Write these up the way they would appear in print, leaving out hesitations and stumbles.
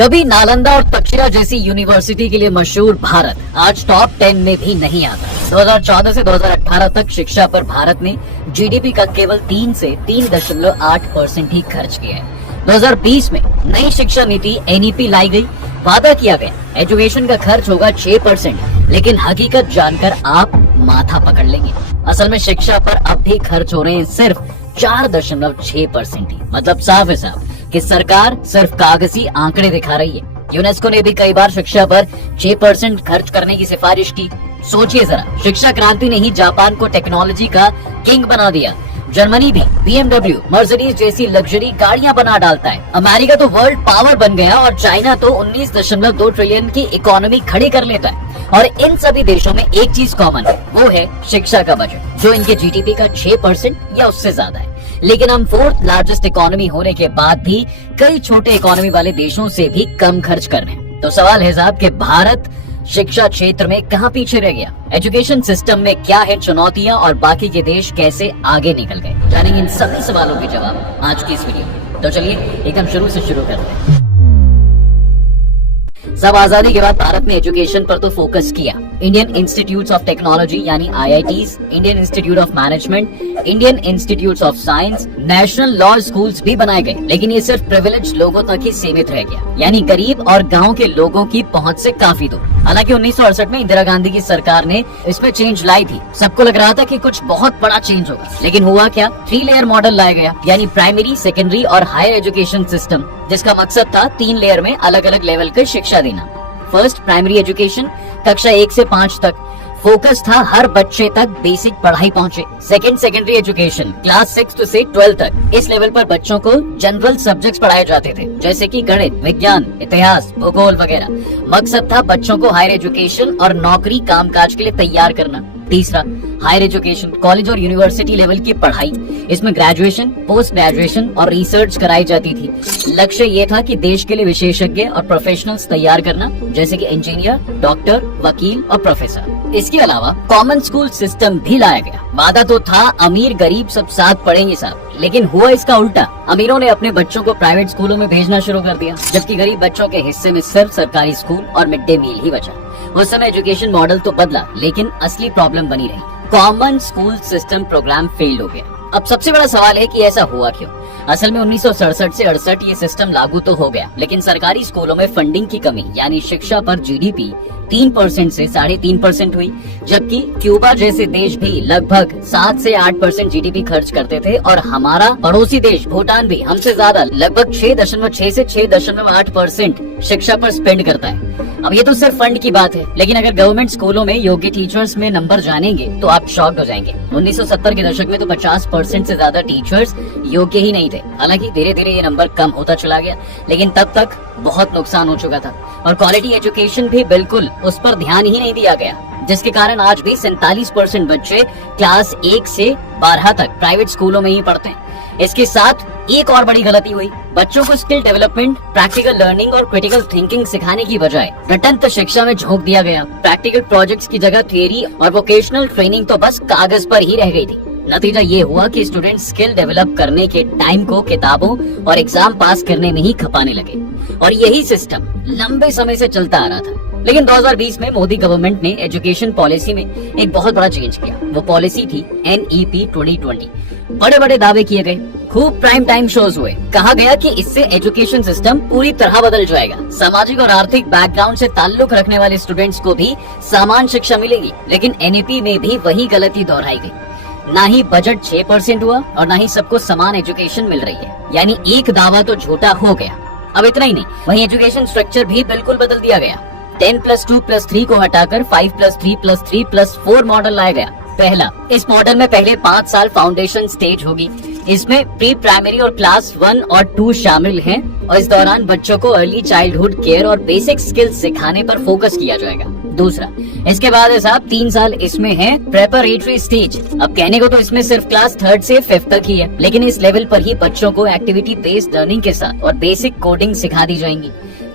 कभी नालंदा और तक्षशिला जैसी यूनिवर्सिटी के लिए मशहूर भारत आज टॉप 10 में भी नहीं आता। 2014 से 2018 तक शिक्षा पर भारत ने जीडीपी का केवल 3 से 3.8% ही खर्च किया है। 2020 में नई शिक्षा नीति एनईपी लाई गई। वादा किया गया एजुकेशन का खर्च होगा 6%, लेकिन हकीकत जानकर आप माथा पकड़ लेंगे। असल में शिक्षा पर अब भी खर्च हो रहे हैं सिर्फ 4.6% ही। मतलब साफ है साहब कि सरकार सिर्फ कागजी आंकड़े दिखा रही है। यूनेस्को ने भी कई बार शिक्षा पर 6% खर्च करने की सिफारिश की। सोचिए जरा, शिक्षा क्रांति ने ही जापान को टेक्नोलॉजी का किंग बना दिया। जर्मनी भी BMW, मर्सिडीज जैसी लग्जरी गाड़ियां बना डालता है। अमेरिका तो वर्ल्ड पावर बन गया और चाइना तो 19.2 ट्रिलियन की इकोनॉमी खड़ी कर लेता है। और इन सभी देशों में एक चीज कॉमन है, वो है शिक्षा का बजट, जो इनके जीडीपी का 6% या उससे ज्यादा है। लेकिन हम 4th लार्जेस्ट इकोनॉमी होने के बाद भी कई छोटे इकोनॉमी वाले देशों से भी कम खर्च कर रहे हैं। तो सवाल है साहब कि भारत शिक्षा क्षेत्र में कहां पीछे रह गया, एजुकेशन सिस्टम में क्या है चुनौतियां और बाकी के देश कैसे आगे निकल गए। जानेंगे इन सभी सवालों के जवाब आज की इस वीडियो में। तो चलिए एकदम शुरू से शुरू करते हैं। सब आजादी के बाद भारत ने एजुकेशन पर तो फोकस किया। इंडियन इंस्टीट्यूट्स ऑफ टेक्नोलॉजी यानी IITs, Indian institute of management, Indian institutes of science, national law schools भी बनाए गए। लेकिन ये सिर्फ प्रिविलेज लोगों तक ही सीमित रह गया, यानी गरीब और गांव के लोगों की पहुंच से काफी दूर। हालांकि 1968 में इंदिरा गांधी की सरकार ने इसमें चेंज लाई थी। सबको लग रहा था कि कुछ बहुत बड़ा चेंज होगा, लेकिन हुआ क्या, 3 लेयर मॉडल लाया गया, यानी प्राइमरी, सेकेंडरी और हायर एजुकेशन सिस्टम, जिसका मकसद था 3 लेयर में अलग अलग लेवल की शिक्षा देना। फर्स्ट प्राइमरी एजुकेशन, कक्षा 1 से 5 तक, फोकस था हर बच्चे तक बेसिक पढ़ाई पहुंचे। सेकेंड सेकेंडरी एजुकेशन, क्लास 6 से 12 तक, इस लेवल पर बच्चों को जनरल सब्जेक्ट्स पढ़ाए जाते थे, जैसे कि गणित, विज्ञान, इतिहास, भूगोल वगैरह। मकसद था बच्चों को हायर एजुकेशन और नौकरी कामकाज के लिए तैयार करना। तीसरा हायर एजुकेशन, कॉलेज और यूनिवर्सिटी लेवल की पढ़ाई, इसमें ग्रेजुएशन, पोस्ट ग्रेजुएशन और रिसर्च कराई जाती थी। लक्ष्य ये था कि देश के लिए विशेषज्ञ और प्रोफेशनल्स तैयार करना, जैसे कि इंजीनियर, डॉक्टर, वकील और प्रोफेसर। इसके अलावा कॉमन स्कूल सिस्टम भी लाया गया। वादा तो था अमीर गरीब सब साथ पढ़ेंगे साहब, लेकिन हुआ इसका उल्टा। अमीरों ने अपने बच्चों को प्राइवेट स्कूलों में भेजना शुरू कर दिया, जबकि गरीब बच्चों के हिस्से में सिर्फ सरकारी स्कूल और मिड डे मील ही बचा। उस समय एजुकेशन मॉडल तो बदला, लेकिन असली प्रॉब्लम बनी रही। Common school system program fail हो गया। अब सबसे बड़ा सवाल है कि ऐसा हुआ क्यों। असल में 1967 से 68 ये सिस्टम लागू तो हो गया, लेकिन सरकारी स्कूलों में फंडिंग की कमी, यानी शिक्षा पर जीडीपी 3% से 3.5% हुई, जबकि क्यूबा जैसे देश भी लगभग 7 से 8% जीडीपी खर्च करते थे। और हमारा पड़ोसी देश भूटान भी हमसे ज्यादा, लगभग 6.6 से 6.8% शिक्षा पर स्पेंड करता है। अब ये तो सिर्फ फंड की बात है, लेकिन अगर गवर्नमेंट स्कूलों में योग्य टीचर्स में नंबर जानेंगे तो आप शॉक्ड हो जाएंगे। 1970 के दशक में तो 50% से ज्यादा टीचर्स योग्य ही नहीं थे। हालांकि धीरे धीरे ये नंबर कम होता चला गया, लेकिन तब तक बहुत नुकसान हो चुका था। और क्वालिटी एजुकेशन भी बिल्कुल उस पर ध्यान ही नहीं दिया गया, जिसके कारण आज भी 47% बच्चे क्लास 1 से 12 तक प्राइवेट स्कूलों में ही पढ़ते हैं। इसके साथ एक और बड़ी गलती हुई, बच्चों को स्किल डेवलपमेंट, प्रैक्टिकल लर्निंग और क्रिटिकल थिंकिंग सिखाने की बजाय रटंत शिक्षा में झोंक दिया गया। प्रैक्टिकल प्रोजेक्ट्स की जगह थियरी और वोकेशनल ट्रेनिंग तो बस कागज पर ही रह गई थी। नतीजा ये हुआ कि स्टूडेंट स्किल डेवलप करने के टाइम को किताबों और एग्जाम पास करने में ही खपाने लगे, और यही सिस्टम लंबे समय से चलता आ रहा था। लेकिन 2020 में मोदी गवर्नमेंट ने एजुकेशन पॉलिसी में एक बहुत बड़ा चेंज किया। वो पॉलिसी थी NEP 2020। बड़े बड़े दावे किए गए, खूब प्राइम टाइम शोज हुए। कहा गया कि इससे एजुकेशन सिस्टम पूरी तरह बदल जाएगा। सामाजिक और आर्थिक बैकग्राउंड से ताल्लुक रखने वाले स्टूडेंट्स को भी समान शिक्षा मिलेगी। लेकिन NEP में भी वही गलती दोहराई गई। ना ही बजट 6% हुआ और ना ही सबको समान एजुकेशन मिल रही है, यानी एक दावा तो झूठा हो गया। अब इतना ही नहीं, वहीं एजुकेशन स्ट्रक्चर भी बिल्कुल बदल दिया गया। 10+2+3 को हटाकर 5+3+3+4 मॉडल लाया गया। पहला, इस मॉडल में पहले 5 साल फाउंडेशन स्टेज होगी। इसमें प्री प्राइमरी और क्लास 1 और 2 शामिल हैं, और इस दौरान बच्चों को अर्ली चाइल्डहुड केयर और बेसिक स्किल्स सिखाने पर फोकस किया जाएगा। दूसरा, इसके बाद है साहब 3 साल इसमें है प्रेपरेटरी स्टेज। अब कहने को तो इसमें सिर्फ क्लास 3 से 5 तक ही है, लेकिन इस लेवल पर ही बच्चों को एक्टिविटी बेस्ड लर्निंग के साथ और बेसिक कोडिंग सिखा दी जाएंगी।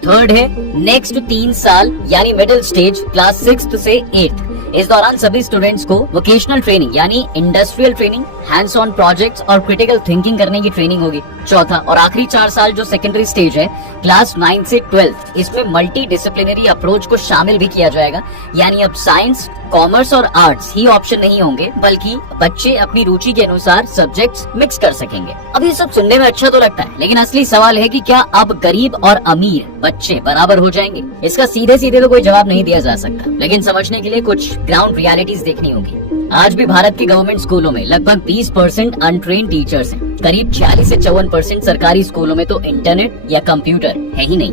थर्ड है नेक्स्ट 3 साल यानी मिडिल स्टेज, क्लास 6 से 8। इस दौरान सभी स्टूडेंट्स को वोकेशनल ट्रेनिंग यानी industrial training, hands on projects और क्रिटिकल थिंकिंग करने की ट्रेनिंग होगी। चौथा और आखिरी 4 साल जो सेकेंडरी स्टेज है, क्लास 9 से 12, इसमें मल्टी डिसिप्लिनरी अप्रोच को शामिल भी किया जाएगा। यानी अब साइंस, कॉमर्स और आर्ट्स ही ऑप्शन नहीं होंगे, बल्कि बच्चे अपनी रुचि के अनुसार सब्जेक्ट्स मिक्स कर सकेंगे। अब ये सब सुनने में अच्छा तो लगता है, लेकिन असली सवाल है कि क्या अब गरीब और अमीर बच्चे बराबर हो जाएंगे? इसका सीधे सीधे तो कोई जवाब नहीं दिया जा सकता, लेकिन समझने के लिए कुछ ग्राउंड रियलिटीज देखनी होगी। आज भी भारत के गवर्नमेंट स्कूलों में लगभग 20% अनट्रेन्ड टीचर्स हैं। करीब 46 से 54% सरकारी स्कूलों में तो इंटरनेट या कंप्यूटर है ही नहीं।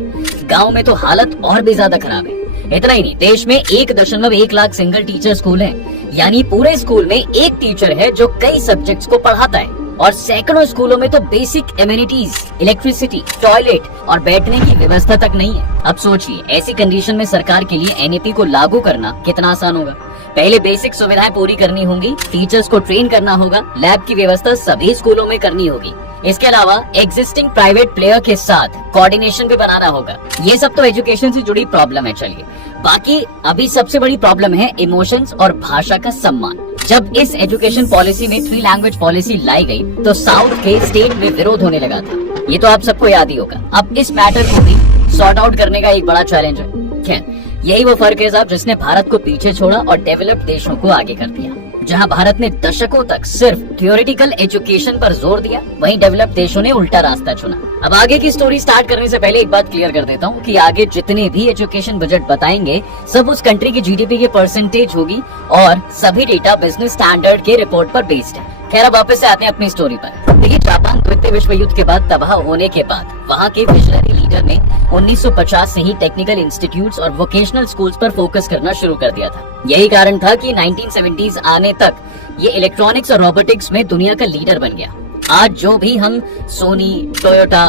गांव में तो हालत और भी ज्यादा खराब है। इतना ही नहीं, देश में 1.1 लाख सिंगल टीचर स्कूल हैं। यानी पूरे स्कूल में एक टीचर है जो कई सब्जेक्ट्स को पढ़ाता है। और सैकड़ों स्कूलों में तो बेसिक एमिनिटीज, इलेक्ट्रिसिटी, टॉयलेट और बैठने की व्यवस्था तक नहीं है। अब सोचिए, ऐसी कंडीशन में सरकार के लिए एनईपी को लागू करना कितना आसान होगा। पहले बेसिक सुविधाएं पूरी करनी होंगी, टीचर्स को ट्रेन करना होगा, लैब की व्यवस्था सभी स्कूलों में करनी होगी। इसके अलावा एग्जिस्टिंग प्राइवेट प्लेयर के साथ कोऑर्डिनेशन भी बनाना होगा। ये सब तो एजुकेशन से जुड़ी प्रॉब्लम है। चलिए, बाकी अभी सबसे बड़ी प्रॉब्लम है इमोशंस और भाषा का सम्मान। जब इस एजुकेशन पॉलिसी में 3 लैंग्वेज पॉलिसी लाई गई तो साउथ के स्टेट में विरोध होने लगा था। ये तो आप सबको याद ही होगा। अब इस मैटर को भी सॉर्ट आउट करने का एक बड़ा चैलेंज है। खैर, यही वो फर्क है साहब जिसने भारत को पीछे छोड़ा और डेवलप्ड देशों को आगे कर दिया। जहां भारत ने दशकों तक सिर्फ थियोरेटिकल एजुकेशन पर जोर दिया, वहीं डेवलप्ड देशों ने उल्टा रास्ता चुना। अब आगे की स्टोरी स्टार्ट करने से पहले एक बात क्लियर कर देता हूं कि आगे जितने भी एजुकेशन बजट बताएंगे सब उस कंट्री की जीडीपी की परसेंटेज होगी और सभी डेटा बिजनेस स्टैंडर्ड के रिपोर्ट पर बेस्ड है। खैर, अब वापस से आते हैं अपनी स्टोरी पर। देखिए, जापान द्वितीय विश्व युद्ध के बाद तबाह होने के बाद वहाँ के विजनरी लीडर ने 1950 से ही टेक्निकल इंस्टीट्यूट्स और वोकेशनल स्कूल्स पर फोकस करना शुरू कर दिया था। यही कारण था कि 1970s आने तक ये इलेक्ट्रॉनिक्स और रोबोटिक्स में दुनिया का लीडर बन गया। आज जो भी हम सोनी, टोयोटा,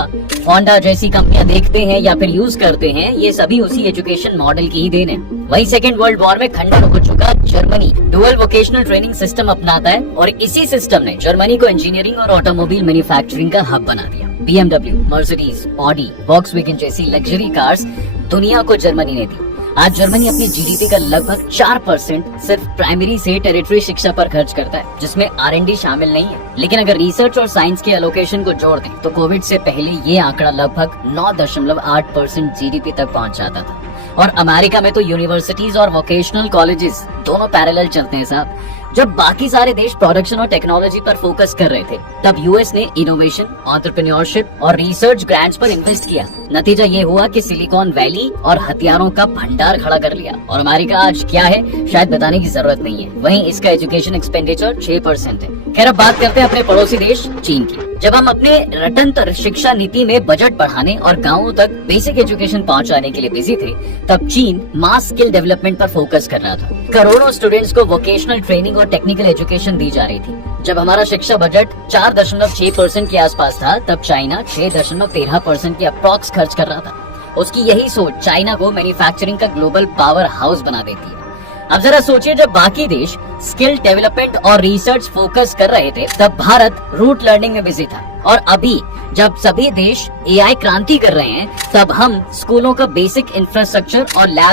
होंडा जैसी कंपनियां देखते हैं या फिर यूज करते हैं, ये सभी उसी एजुकेशन मॉडल की ही देन है। वही सेकेंड वर्ल्ड वॉर में खंडन हो चुका Germany dual vocational training system अपनाता है और इसी सिस्टम ने जर्मनी को इंजीनियरिंग और ऑटोमोबाइल मैन्युफैक्चरिंग का हब बना दिया। BMW, मर्सिडीज, ऑडी, वॉक्सवैगन जैसी लग्जरी कार्स दुनिया को जर्मनी ने दी। आज जर्मनी अपनी जीडीपी का लगभग 4% सिर्फ प्राइमरी से टेरिटरी शिक्षा पर खर्च करता है, जिसमें R&D शामिल नहीं है। लेकिन अगर रिसर्च और साइंस के एलोकेशन को जोड़ दें तो कोविड से पहले ये आंकड़ा लगभग 9.8% जीडीपी तक पहुंच जाता था। और अमेरिका में तो यूनिवर्सिटीज और वोकेशनल कॉलेजेस दोनों पैरेलल चलते हैं साहब। जब बाकी सारे देश प्रोडक्शन और टेक्नोलॉजी पर फोकस कर रहे थे, तब यूएस ने इनोवेशन, एंटरप्रेन्योरशिप और रिसर्च ग्रांट्स पर इन्वेस्ट किया। नतीजा ये हुआ कि सिलिकॉन वैली और हथियारों का भंडार खड़ा कर लिया। और अमेरिका आज क्या है शायद बताने की जरूरत नहीं है। वहीं इसका एजुकेशन एक्सपेंडिचर 6% है। खैर, अब बात करते हैं अपने पड़ोसी देश चीन की। जब हम अपने रटंतर शिक्षा नीति में बजट बढ़ाने और गाँवों तक बेसिक एजुकेशन पहुँचाने के लिए बिजी थे, तब चीन मास स्किल डेवलपमेंट पर फोकस कर रहा था। करोड़ों स्टूडेंट्स को वोकेशनल ट्रेनिंग और टेक्निकल एजुकेशन दी जा रही थी। जब हमारा शिक्षा बजट 4.6% के आसपास था, तब चाइना 6.13% के अप्रॉक्स खर्च कर रहा था। उसकी यही सोच चाइना को मैन्युफैक्चरिंग का ग्लोबल पावर हाउस बना देती है। अब जरा सोचिए, जब बाकी देश स्किल डेवलपमेंट और रिसर्च फोकस कर रहे थे, तब भारत रूट लर्निंग में बिजी था। और अभी जब सभी देश एआई क्रांति कर रहे हैं, तब हम स्कूलों का बेसिक इंफ्रास्ट्रक्चर और लैब